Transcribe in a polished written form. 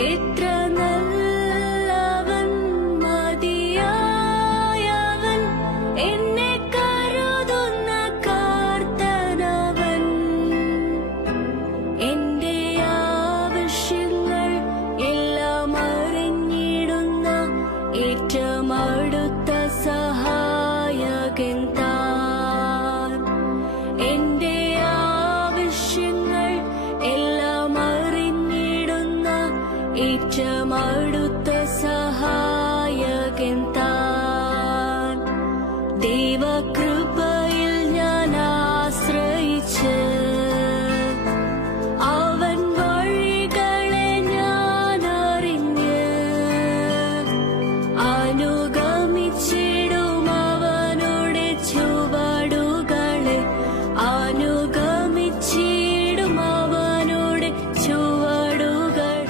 എത്ര നല്ലവൻ മതിയായവൻ എന്നെ കരുതുന്ന കർത്തനവൻ എന്റെ ആവശ്യങ്ങൾ എല്ലാം അറിഞ്ഞിടുന്ന ഏറ്റവും അടുത്ത സഹായകൻ താൻ എന്റെ ആവശ്യങ്ങൾ എല്ലാം അറിഞ്ഞിടുന്ന ഏറ്റവും അടുത്ത സഹായകൻ താൻ